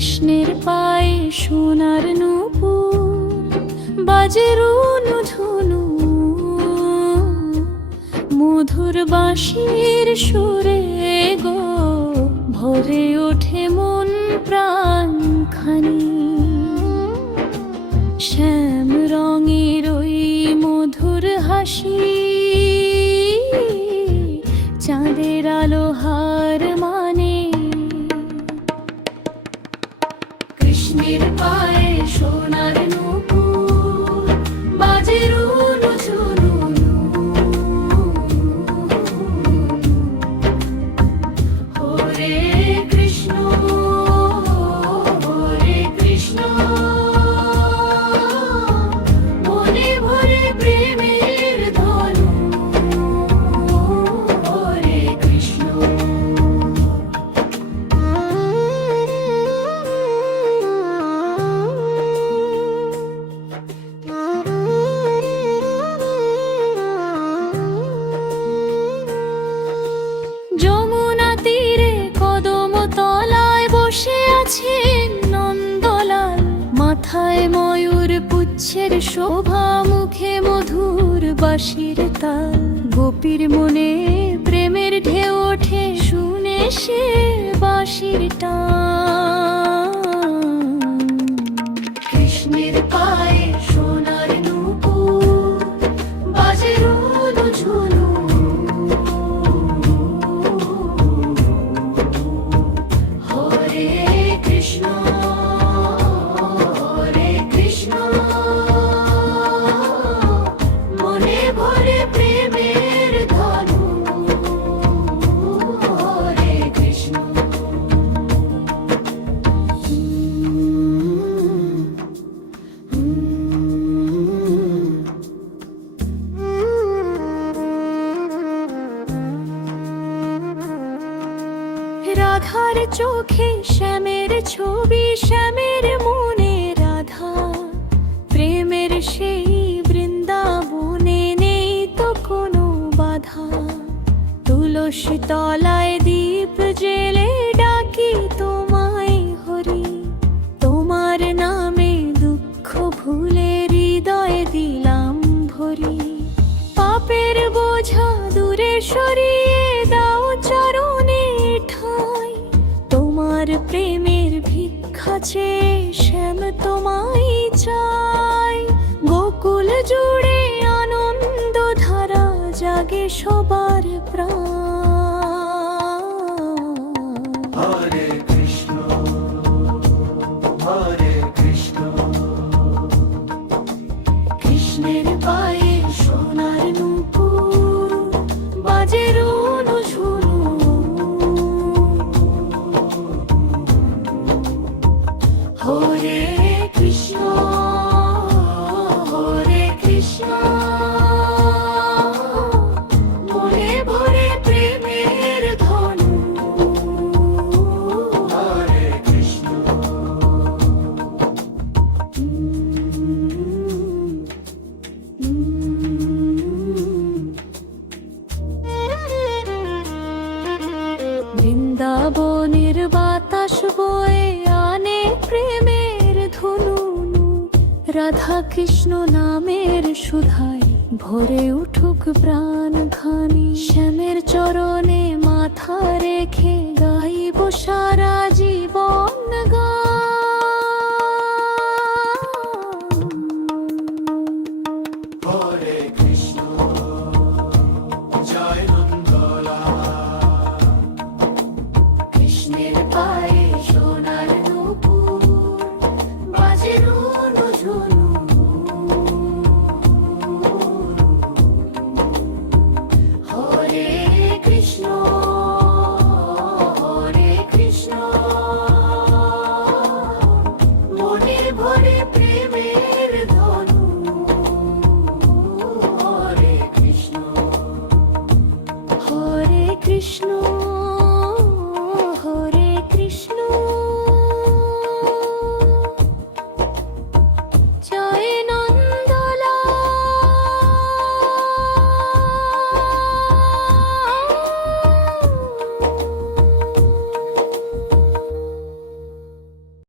কৃষ্ণের পায়ে সোনার নূপুর, বাজে রুনু ঝুনু মধুর বাঁশির সুরে গো, ভরে ওঠে মন প্রাণ খানি। শ্যাম রঙের ওই মধুর হাসি, চাঁদের আলো হার মানে। কৃষ্ণের পায়ে সোনার নূপুর, বাজে রুনু ঝুনু হরে কৃষ্ণ হরে কৃষ্ণ, মনে ভরে প্রেমের ধনু হরে কৃষ্ণ। যমুনা তীরে কদম তলায় বসে আছেন নন্দলাল, মাথায় ময়ূর পুচ্ছের শোভা, মুখে মধুর বাঁশির তাল। গোপীর মনে প্রেমের ঢেউ ওঠে, শুনে সে বাঁশির টান। কৃষ্ণের পায়ে সোনার নূপুর, বাজে রুনু ঝুনু হরে কৃষ্ণ হরে কৃষ্ণ, মনে ভরে প্রেমের ধনু হরে কৃষ্ণ। রাধার চোখে শ্যামের ছবি, শ্যামের মনে রাধা, প্রেমের সেই বৃন্দাবনে নেই তো কোনো বাধা। তুলসী তলায় দীপ জেলে ডাকি তোমায় হরি, তোমার নামে দুঃখ ভুলে হৃদয়ে দিলাম ভরি। পাপের বোঝা দূরে সরিয়ে দাও চরণে ঠাঁই, তোমার প্রেমের ভিক্ষা চেয়ে শ্যাম তোমায় চাই। গোকুল জুড়ে আনন্দ ধারা, জাগে সবার প্রাণ। হরে কৃষ্ণ হরে কৃষ্ণ, কৃষ্ণের পায়ে সোনার নূপুর, বাজে রুনু ঝুনু হরে কৃষ্ণ হরে কৃষ্ণ, মনে ভরে প্রেমের ধনু হরে কৃষ্ণ। বৃন্দাবনের বাতাস বয়ে আনে প্রেমের ধনু, রাধা কৃষ্ণ নামের সুধায় ভরে উঠুক প্রাণ খানি। শ্যামের চরণে মাথা রেখে গাই